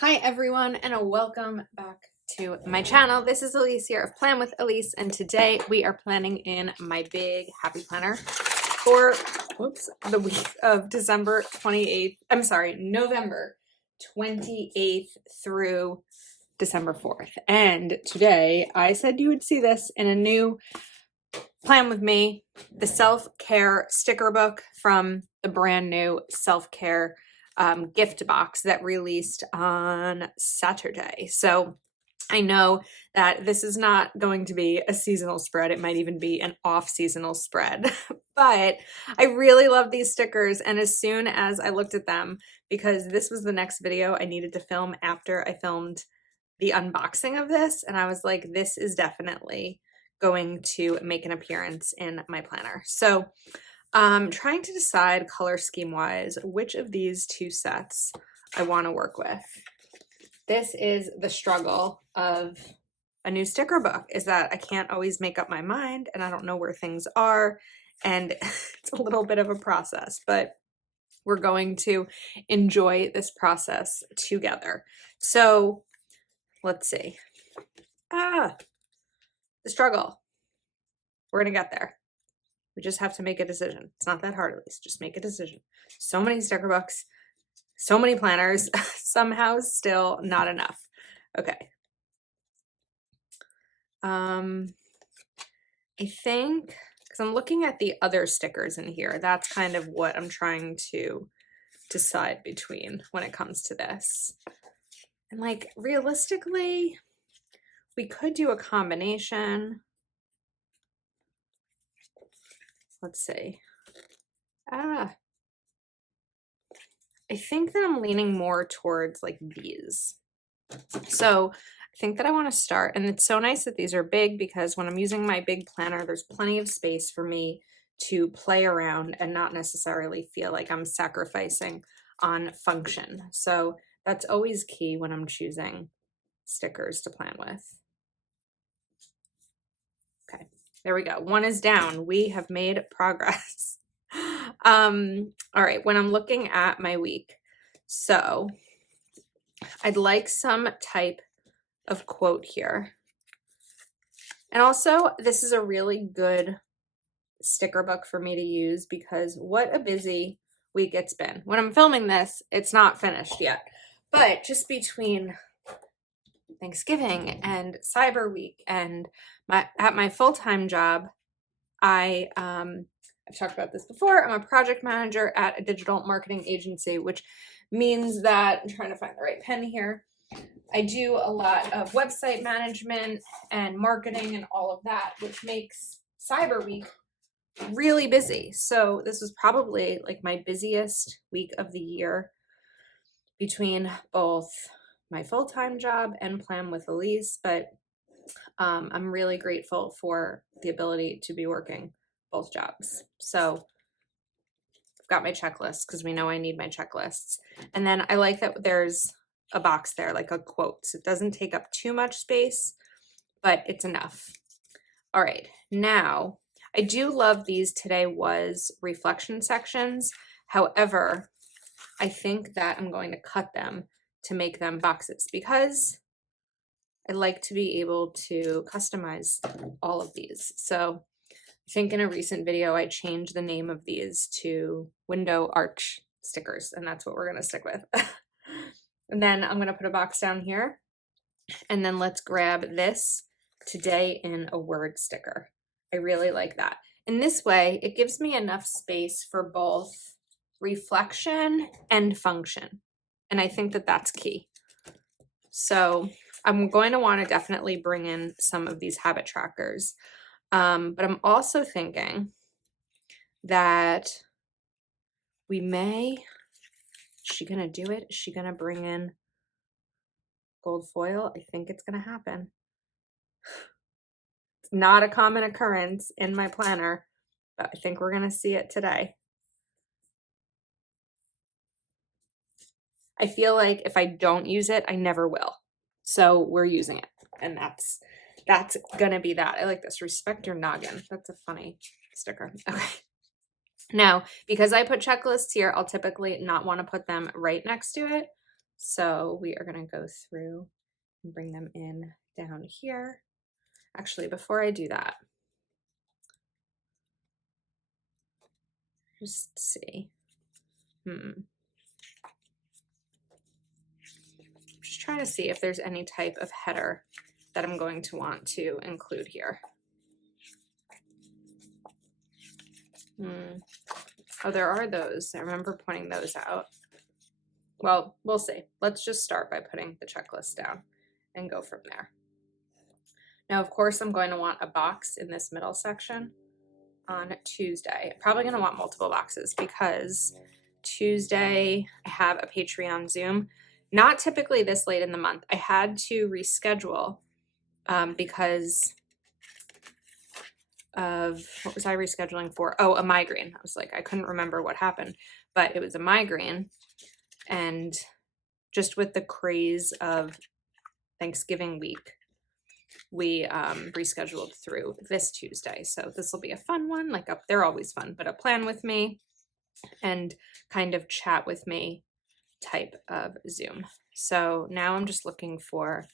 Hi everyone and welcome back to my channel. This is Elise here of Plan with Elise, and today we are planning in my big happy planner for the week of November 28th through December 4th. And today I said you would see this in a new Plan with Me, the self-care sticker book from the brand new self-care gift box that released on Saturday. So I know that this is not going to be a seasonal spread. It might even be an off-seasonal spread, but I really love these stickers. And as soon as I looked at them, because this was the next video I needed to film after I filmed the unboxing of this, and I was like, this is definitely going to make an appearance in my planner. So trying to decide color scheme wise which of these two sets I want to work with. This is the struggle of a new sticker book, is that I can't always make up my mind and I don't know where things are, and it's a little bit of a process, but we're going to enjoy this process together. So let's see. The struggle. We're gonna get there. We just have to make a decision. It's not that hard, at least. Just make a decision. So many sticker books, so many planners, somehow still not enough. Okay. I think, because I'm looking at the other stickers in here, that's kind of what I'm trying to decide between when it comes to this. And like, realistically, we could do a combination. Let's see. I think that I'm leaning more towards like these. So I think that I want to start, and it's so nice that these are big because when I'm using my big planner, there's plenty of space for me to play around and not necessarily feel like I'm sacrificing on function. So that's always key when I'm choosing stickers to plan with. Okay, there we go. One is down. We have made progress. All right, when I'm looking at my week, so I'd like some type of quote here. And also, this is a really good sticker book for me to use because what a busy week it's been. When I'm filming this, it's not finished yet. But just between Thanksgiving and Cyber Week and at my full-time job, I've talked about this before. I'm a project manager at a digital marketing agency, which means that I'm trying to find the right pen here. I do a lot of website management and marketing and all of that, which makes Cyber Week really busy. So this was probably like my busiest week of the year between both my full-time job and Plan with Elise, but I'm really grateful for the ability to be working both jobs. So I've got my checklist because we know I need my checklists. And then I like that there's a box there, like a quote. So it doesn't take up too much space, but it's enough. All right, now I do love these Today Was reflection sections. However, I think that I'm going to cut them to make them boxes because I like to be able to customize all of these. So I think in a recent video, I changed the name of these to window arch stickers, and that's what we're gonna stick with. And then I'm gonna put a box down here, and then let's grab this Today in a Word sticker. I really like that. In this way, it gives me enough space for both reflection and function. And I think that that's key. So I'm going to want to definitely bring in some of these habit trackers. But I'm also thinking that we may, is she gonna do it? Is she gonna bring in gold foil? I think it's gonna happen. It's not a common occurrence in my planner, but I think we're gonna see it today. I feel like if I don't use it, I never will. So we're using it, and that's gonna be that. I like this. Respect your noggin. That's a funny sticker. Okay. Now, because I put checklists here, I'll typically not want to put them right next to it. So we are going to go through and bring them in down here. Actually, before I do that, just see. Just trying to see if there's any type of header that I'm going to want to include here. Oh, there are those. I remember pointing those out. Well, we'll see. Let's just start by putting the checklist down and go from there. Now, of course, I'm going to want a box in this middle section on Tuesday. I'm probably going to want multiple boxes because Tuesday I have a Patreon Zoom. Not typically this late in the month. I had to reschedule because of, what was I rescheduling for? Oh, a migraine. I was like, I couldn't remember what happened, but it was a migraine. And just with the craze of Thanksgiving week, we rescheduled through this Tuesday. So this will be a fun one. Like they're always fun, but a plan with me and kind of chat with me type of Zoom. So now I'm just looking for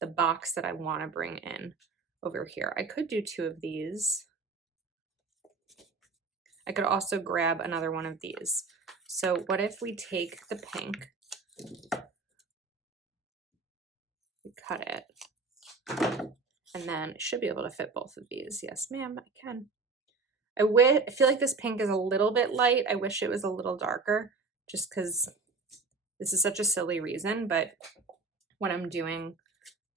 the box that I want to bring in over here. I could do 2 of these. I could also grab another one of these. So what if we take the pink, we cut it, and then I should be able to fit both of these. Yes, ma'am, I can. I feel like this pink is a little bit light. I wish it was a little darker just because this is such a silly reason, but when I'm doing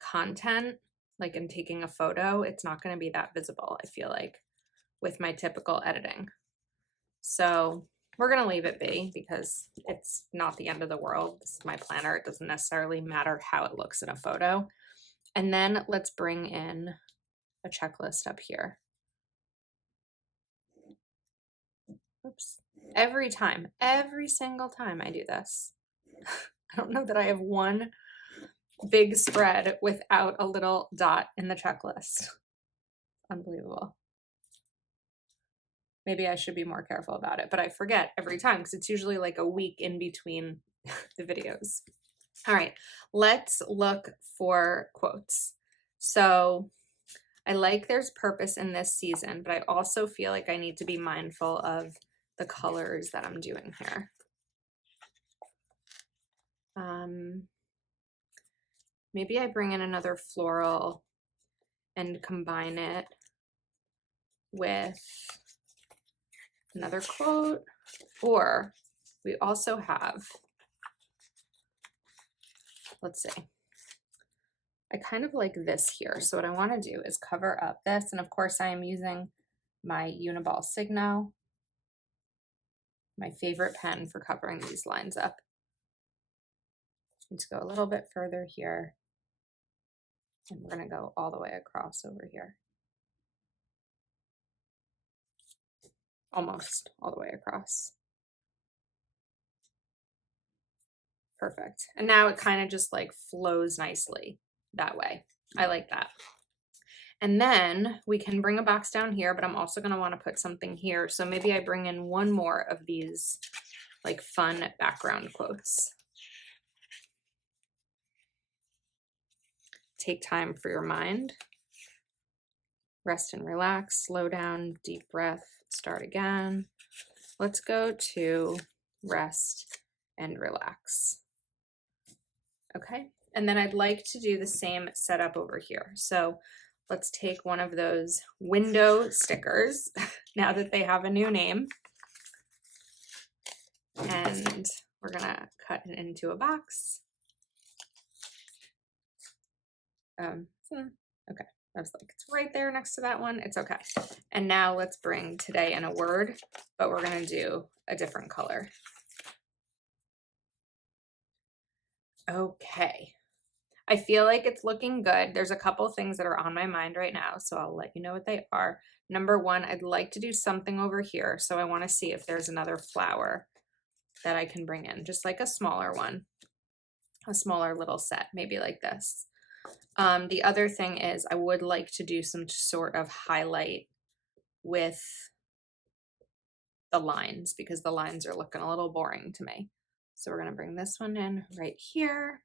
content, like I'm taking a photo, it's not going to be that visible, I feel like, with my typical editing. So we're going to leave it be because it's not the end of the world. This is my planner. It doesn't necessarily matter how it looks in a photo. And then let's bring in a checklist up here. Oops. Every single time I do this, I don't know that I have one big spread without a little dot in the checklist. Unbelievable. Maybe I should be more careful about it, but I forget every time because it's usually like a week in between the videos. All right, let's look for quotes. So I like there's purpose in this season, but I also feel like I need to be mindful of the colors that I'm doing here. Maybe I bring in another floral and combine it with another quote, or we also have, let's see, I kind of like this here. So what I want to do is cover up this, and of course I am using my Uniball Signo, my favorite pen for covering these lines up. Let's go a little bit further here, and we're going to go all the way across over here. Almost all the way across. Perfect. And now it kind of just like flows nicely that way. I like that. And then we can bring a box down here, but I'm also going to want to put something here. So maybe I bring in one more of these like fun background quotes. Take time for your mind. Rest and relax. Slow down. Deep breath. Start again. Let's go to rest and relax. Okay. And then I'd like to do the same setup over here. So let's take one of those window stickers now that they have a new name. And we're going to cut it into a box. Okay. I was like, it's right there next to that one. It's okay. And now let's bring today in a word, but we're going to do a different color. Okay. I feel like it's looking good. There's a couple things that are on my mind right now, so I'll let you know what they are. Number one, I'd like to do something over here. So I want to see if there's another flower that I can bring in, just like a smaller one, a smaller little set, maybe like this. The other thing is I would like to do some sort of highlight with the lines because the lines are looking a little boring to me. So we're going to bring this one in right here,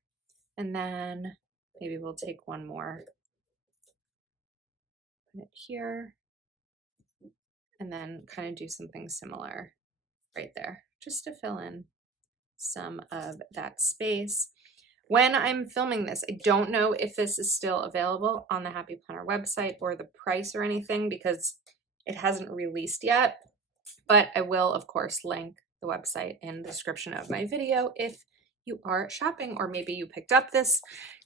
and then maybe we'll take one more, put it here, and then kind of do something similar right there, just to fill in some of that space. When I'm filming this, I don't know if this is still available on the Happy Planner website or the price or anything, because it hasn't released yet, but I will of course link the website in the description of my video if you are shopping, or maybe you picked up this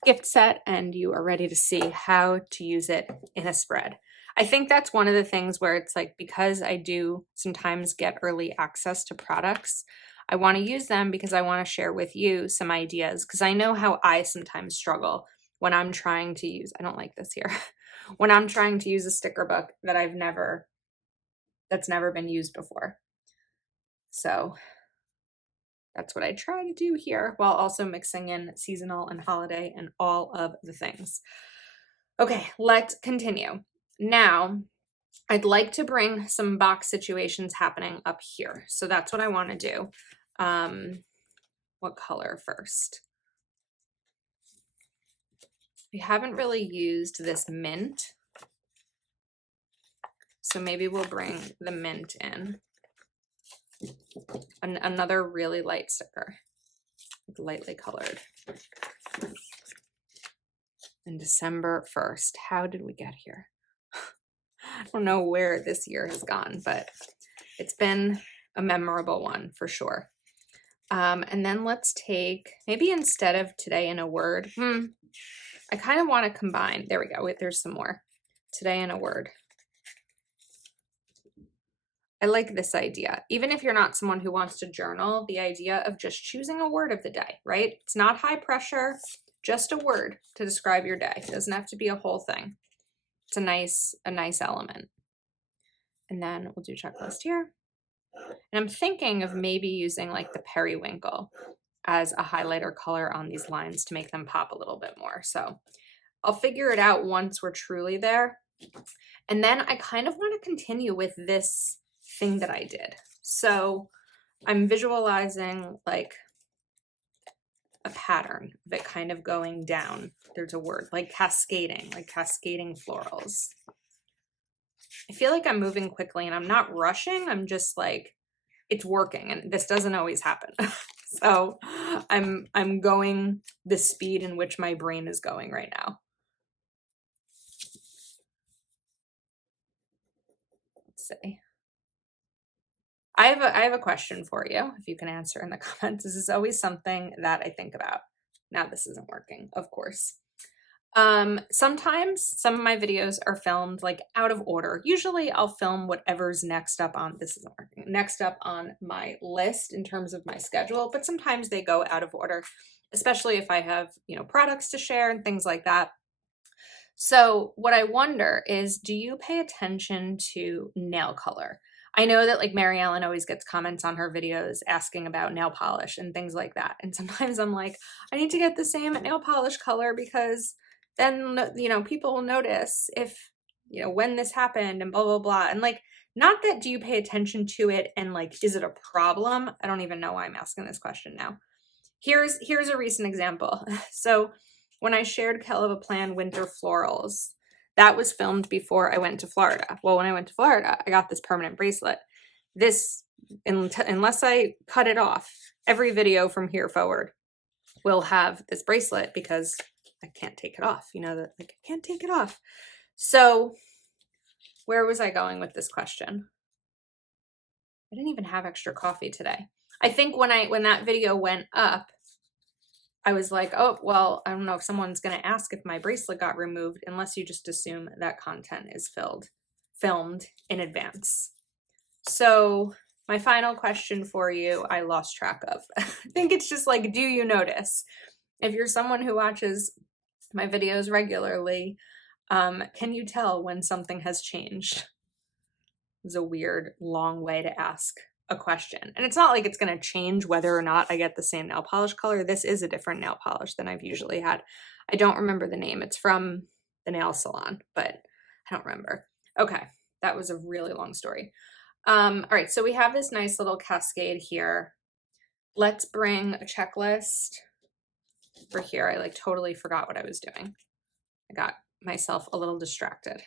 gift set and you are ready to see how to use it in a spread. I think that's one of the things where it's like, because I do sometimes get early access to products, I want to use them because I want to share with you some ideas, because I know how I sometimes struggle when I'm trying to use, I don't like this here, when I'm trying to use a sticker book that that's never been used before. So that's what I try to do here, while also mixing in seasonal and holiday and all of the things. Okay, let's continue. Now, I'd like to bring some box situations happening up here. So that's what I want to do. What color first? We haven't really used this mint, so maybe we'll bring the mint in. Another really light sticker, lightly colored. And December 1st. How did we get here? I don't know where this year has gone, but it's been a memorable one for sure. And then let's take, maybe instead of today in a word, I kind of want to combine. There we go. Wait, there's some more. Today in a word. I like this idea. Even if you're not someone who wants to journal, the idea of just choosing a word of the day, right? It's not high pressure, just a word to describe your day. It doesn't have to be a whole thing. It's a nice element. And then we'll do checklist here. And I'm thinking of maybe using like the periwinkle as a highlighter color on these lines to make them pop a little bit more. So I'll figure it out once we're truly there. And then I kind of want to continue with this thing that I did. So I'm visualizing like a pattern of it kind of going down. There's a word like cascading florals. I feel like I'm moving quickly and I'm not rushing. I'm just like, it's working, and this doesn't always happen. So I'm going the speed in which my brain is going right now. Let's see. I have a question for you, if you can answer in the comments. This is always something that I think about. Now this isn't working, of course. Sometimes some of my videos are filmed like out of order. Usually I'll film whatever's next up on, this isn't working, next up on my list in terms of my schedule, but sometimes they go out of order, especially if I have, products to share and things like that. So what I wonder is, do you pay attention to nail color? I know that like Mary Ellen always gets comments on her videos asking about nail polish and things like that. And sometimes I'm like, I need to get the same nail polish color, because then, people will notice if, when this happened and blah, blah, blah. And like, not that do you pay attention to it and like, is it a problem? I don't even know why I'm asking this question now. Here's a recent example. So when I shared Keleva Plan Winter Florals, that was filmed before I went to Florida. Well, when I went to Florida, I got this permanent bracelet. This, unless I cut it off, every video from here forward will have this bracelet because I can't take it off. I can't take it off. So where was I going with this question? I didn't even have extra coffee today. I think when that video went up, I was like, oh, well, I don't know if someone's going to ask if my bracelet got removed, unless you just assume that content is filmed in advance. So my final question for you, I lost track of. I think it's just like, do you notice? If you're someone who watches my videos regularly, can you tell when something has changed? It's a weird, long way to ask a question. And it's not like it's going to change whether or not I get the same nail polish color. This is a different nail polish than I've usually had. I don't remember the name. It's from the nail salon, but I don't remember. Okay, that was a really long story. All right, so we have this nice little cascade here. let's bring a checklist for here. I like totally forgot what I was doing. I got myself a little distracted.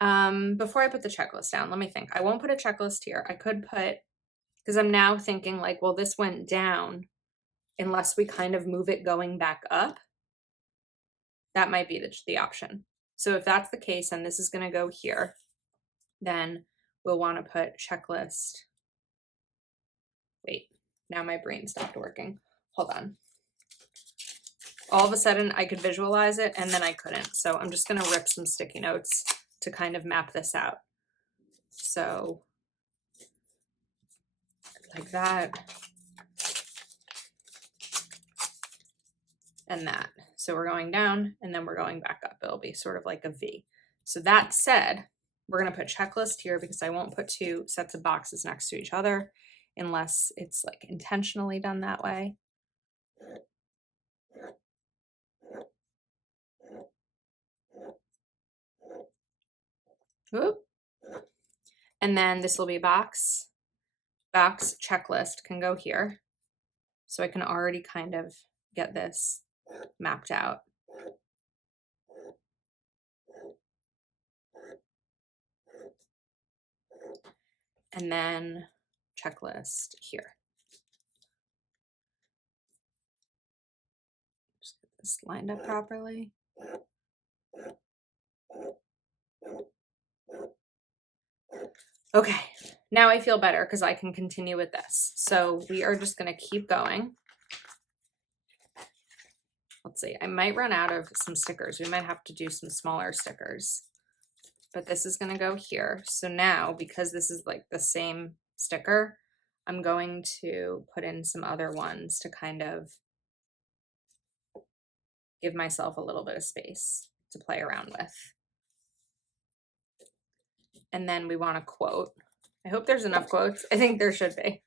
Before I put the checklist down, let me think. I won't put a checklist here. I could put, because I'm now thinking like, well, this went down unless we kind of move it going back up. That might be the option. So if that's the case, and this is going to go here, then we'll want to put checklist. Wait, now my brain stopped working. Hold on. All of a sudden I could visualize it and then I couldn't. So I'm just going to rip some sticky notes to kind of map this out. So like that and that. So we're going down and then we're going back up. It'll be sort of like a V. So that said, we're going to put checklist here because I won't put two sets of boxes next to each other unless it's like intentionally done that way. Whoop. And then this will be box checklist can go here. So I can already kind of get this mapped out. And then checklist here. Just get this lined up properly. Okay, now I feel better because I can continue with this. So we are just going to keep going. Let's see, I might run out of some stickers. We might have to do some smaller stickers, but this is going to go here. So now, because this is like the same sticker, I'm going to put in some other ones to kind of give myself a little bit of space to play around with. And then we want a quote. I hope there's enough quotes. I think there should be.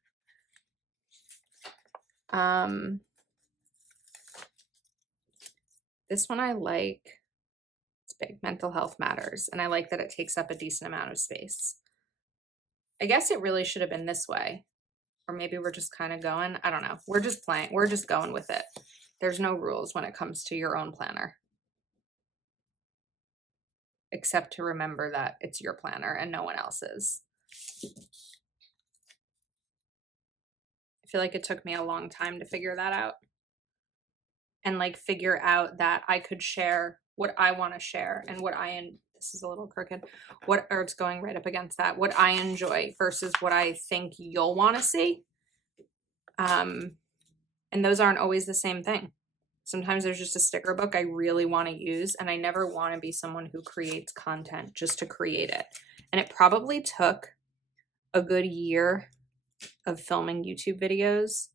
This one I like. It's big. Mental health matters. And I like that it takes up a decent amount of space. I guess it really should have been this way. Or maybe we're just kind of going. I don't know. We're just playing. We're just going with it. There's no rules when it comes to your own planner. Except to remember that it's your planner and no one else's. I feel like it took me a long time to figure that out. And like figure out that I could share what I want to share and what this is a little crooked, or it's going right up against that, what I enjoy versus what I think you'll want to see. And those aren't always the same thing. Sometimes there's just a sticker book I really want to use, and I never want to be someone who creates content just to create it. And it probably took a good year of filming YouTube videos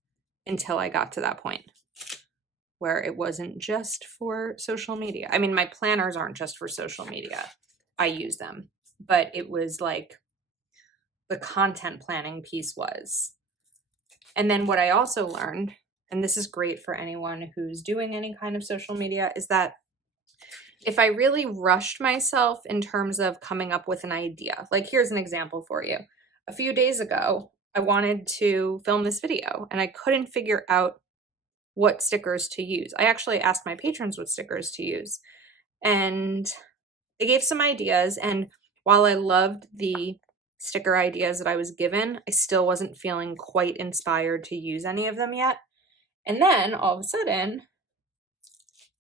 until I got to that point where it wasn't just for social media. I mean, my planners aren't just for social media. I use them, but it was like the content planning piece was. And then what I also learned, and this is great for anyone who's doing any kind of social media, is that if I really rushed myself in terms of coming up with an idea, like here's an example for you. A few days ago, I wanted to film this video and I couldn't figure out what stickers to use. I actually asked my patrons what stickers to use, and they gave some ideas. And while I loved the sticker ideas that I was given, I still wasn't feeling quite inspired to use any of them yet. And then all of a sudden,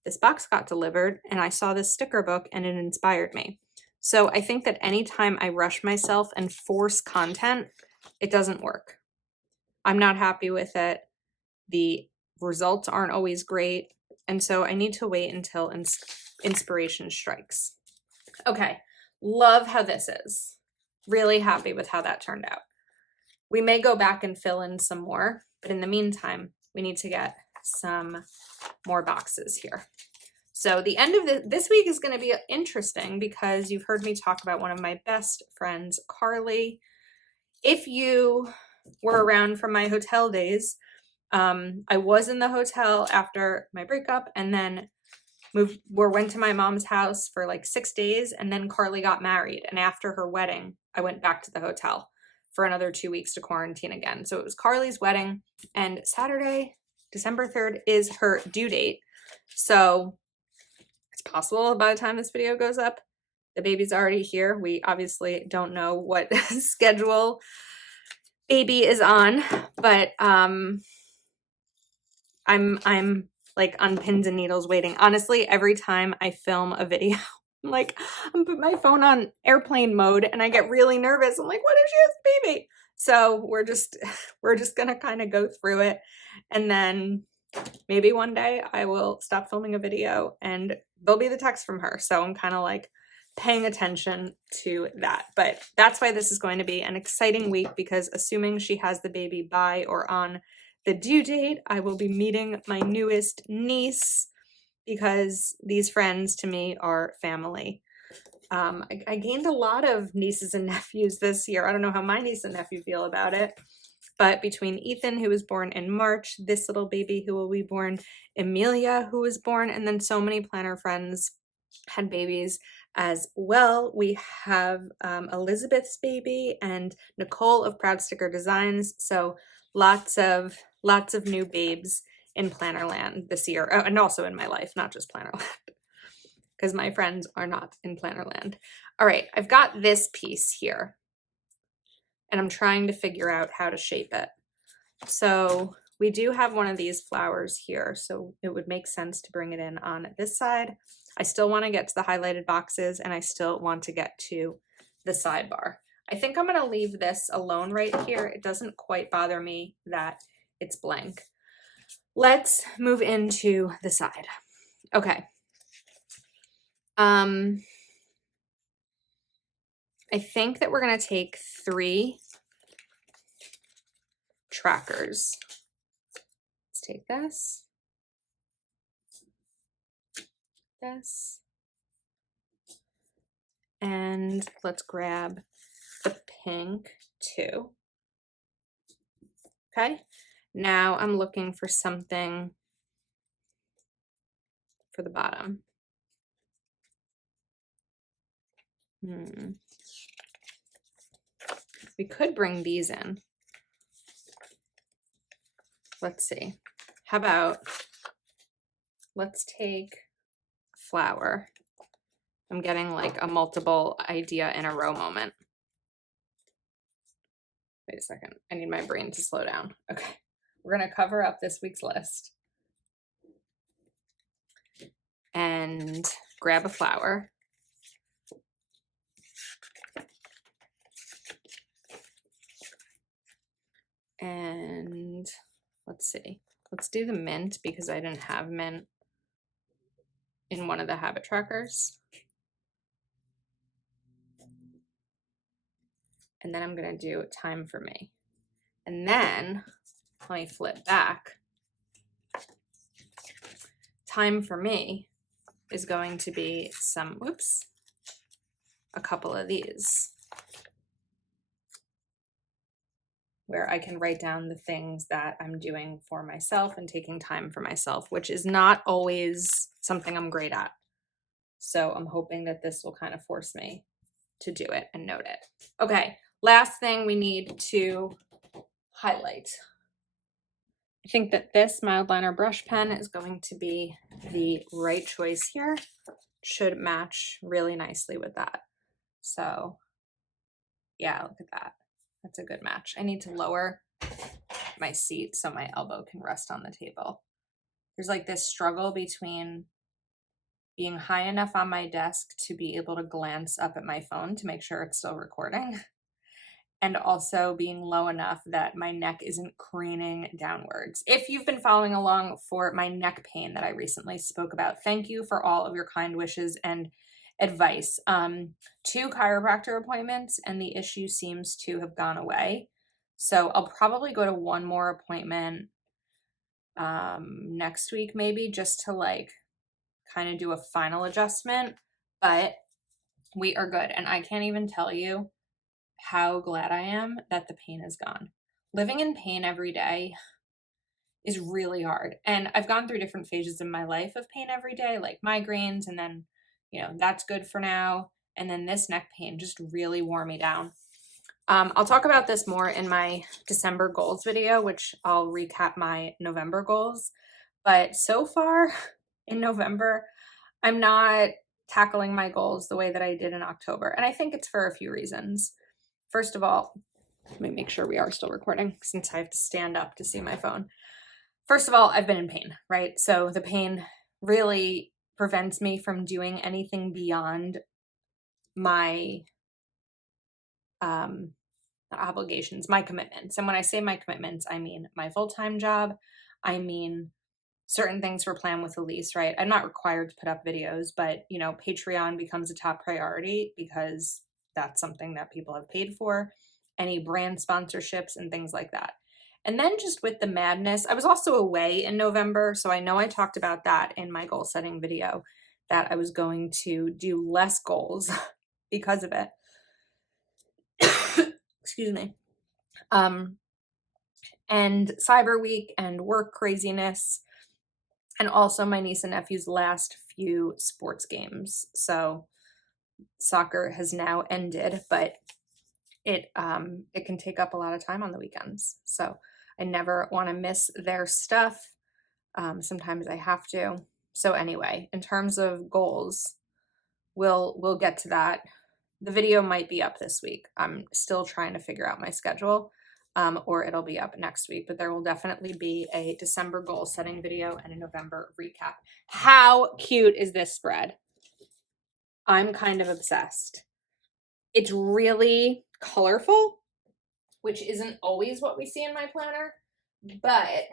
this box got delivered and I saw this sticker book and it inspired me. So I think that anytime I rush myself and force content, it doesn't work. I'm not happy with it. The results aren't always great. And so I need to wait until inspiration strikes. Okay, love how this is. Really happy with how that turned out. We may go back and fill in some more, but in the meantime, we need to get some more boxes here. So the end of this week is going to be interesting because you've heard me talk about one of my best friends, Carly. If you were around from my hotel days, I was in the hotel after my breakup and then went to my mom's house for like 6 days, and then Carly got married, and after her wedding I went back to the hotel. for another 2 weeks to quarantine again. So it was Carly's wedding, and Saturday, December 3rd is her due date. So it's possible by the time this video goes up, the baby's already here. We obviously don't know what schedule baby is on, but I'm like on pins and needles waiting. Honestly, every time I film a video, I'm like, I'm putting my phone on airplane mode and I get really nervous. I'm like, what if she has a baby? So we're just gonna kind of go through it, and then maybe one day I will stop filming a video and there'll be the text from her. So I'm kind of like paying attention to that. But that's why this is going to be an exciting week, because assuming she has the baby by or on the due date, I will be meeting my newest niece, because these friends to me are family. I gained a lot of nieces and nephews this year. I don't know how my niece and nephew feel about it, but between Ethan, who was born in March, this little baby who will be born, Amelia, who was born, and then so many planner friends had babies as well. We have Elizabeth's baby and Nicole of Proud Sticker Designs. So lots of new babes in Plannerland this year, and also in my life, not just Plannerland, because my friends are not in Plannerland. All right, I've got this piece here, and I'm trying to figure out how to shape it. So we do have one of these flowers here, so it would make sense to bring it in on this side. I still want to get to the highlighted boxes, and I still want to get to the sidebar. I think I'm going to leave this alone right here. It doesn't quite bother me that it's blank. Let's move into the side. Okay. I think that we're going to take 3 trackers. Let's take this, and let's grab the pink too. Okay, now I'm looking for something for the bottom. We could bring these in. Let's see. How about, let's take flower. I'm getting like a multiple idea in a row moment. Wait a second. I need my brain to slow down. Okay. We're going to cover up this week's list and grab a flower. And let's see. Let's do the mint, because I didn't have mint in one of the habit trackers. And then I'm going to do time for me. And then let me flip back. Time for me is going to be a couple of these, where I can write down the things that I'm doing for myself and taking time for myself, which is not always something I'm great at. So I'm hoping that this will kind of force me to do it and note it. Okay, last thing we need to highlight. I think that this Mildliner brush pen is going to be the right choice here. Should match really nicely with that. So yeah, look at that. That's a good match. I need to lower my seat so my elbow can rest on the table. There's like this struggle between being high enough on my desk to be able to glance up at my phone to make sure it's still recording, and also being low enough that my neck isn't craning downwards. If you've been following along for my neck pain that I recently spoke about, thank you for all of your kind wishes and advice. 2 chiropractor appointments, and the issue seems to have gone away. So I'll probably go to 1 more appointment next week, maybe, just to like kind of do a final adjustment, but we are good. And I can't even tell you how glad I am that the pain is gone. Living in pain every day is really hard. And I've gone through different phases in my life of pain every day, like migraines, and then, you know, that's good for now. And then this neck pain just really wore me down. I'll talk about this more in my December goals video, which I'll recap my November goals. But so far in November, I'm not tackling my goals the way that I did in October. And I think it's for a few reasons. First of all, let me make sure we are still recording since I have to stand up to see my phone. First of all, I've been in pain, right? So the pain really prevents me from doing anything beyond my obligations, my commitments. And when I say my commitments, I mean my full-time job. I mean certain things were planned with Elise, right? I'm not required to put up videos, but you know, Patreon becomes a top priority because that's something that people have paid for, any brand sponsorships and things like that. And then just with the madness, I was also away in November. So I know I talked about that in my goal setting video, that I was going to do less goals because of it. Excuse me. And Cyber Week and work craziness, and also my niece and nephew's last few sports games. So soccer has now ended, but it can take up a lot of time on the weekends. So I never want to miss their stuff. Sometimes I have to. So anyway, in terms of goals, we'll get to that. The video might be up this week. I'm still trying to figure out my schedule, or it'll be up next week, but there will definitely be a December goal setting video and a November recap. How cute is this spread? I'm kind of obsessed. It's really colorful, which isn't always what we see in my planner, but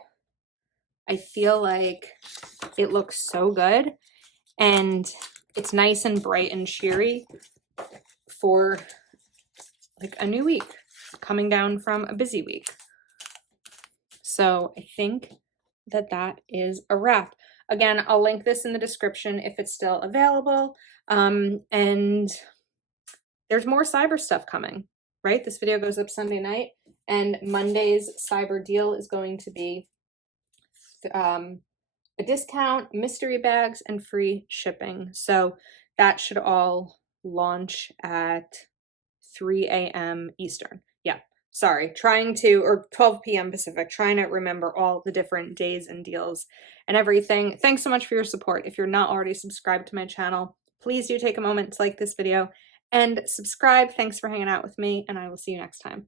I feel like it looks so good, and it's nice and bright and cheery for like a new week, coming down from a busy week. So I think that is a wrap. Again, I'll link this in the description if it's still available. And there's more cyber stuff coming, right? This video goes up Sunday night, and Monday's cyber deal is going to be a discount, mystery bags, and free shipping. So that should all launch at 3 a.m. Eastern. Yeah, sorry, or 12 p.m. Pacific, trying to remember all the different days and deals and everything. Thanks so much for your support. If you're not already subscribed to my channel, please do take a moment to like this video and subscribe. Thanks for hanging out with me, and I will see you next time.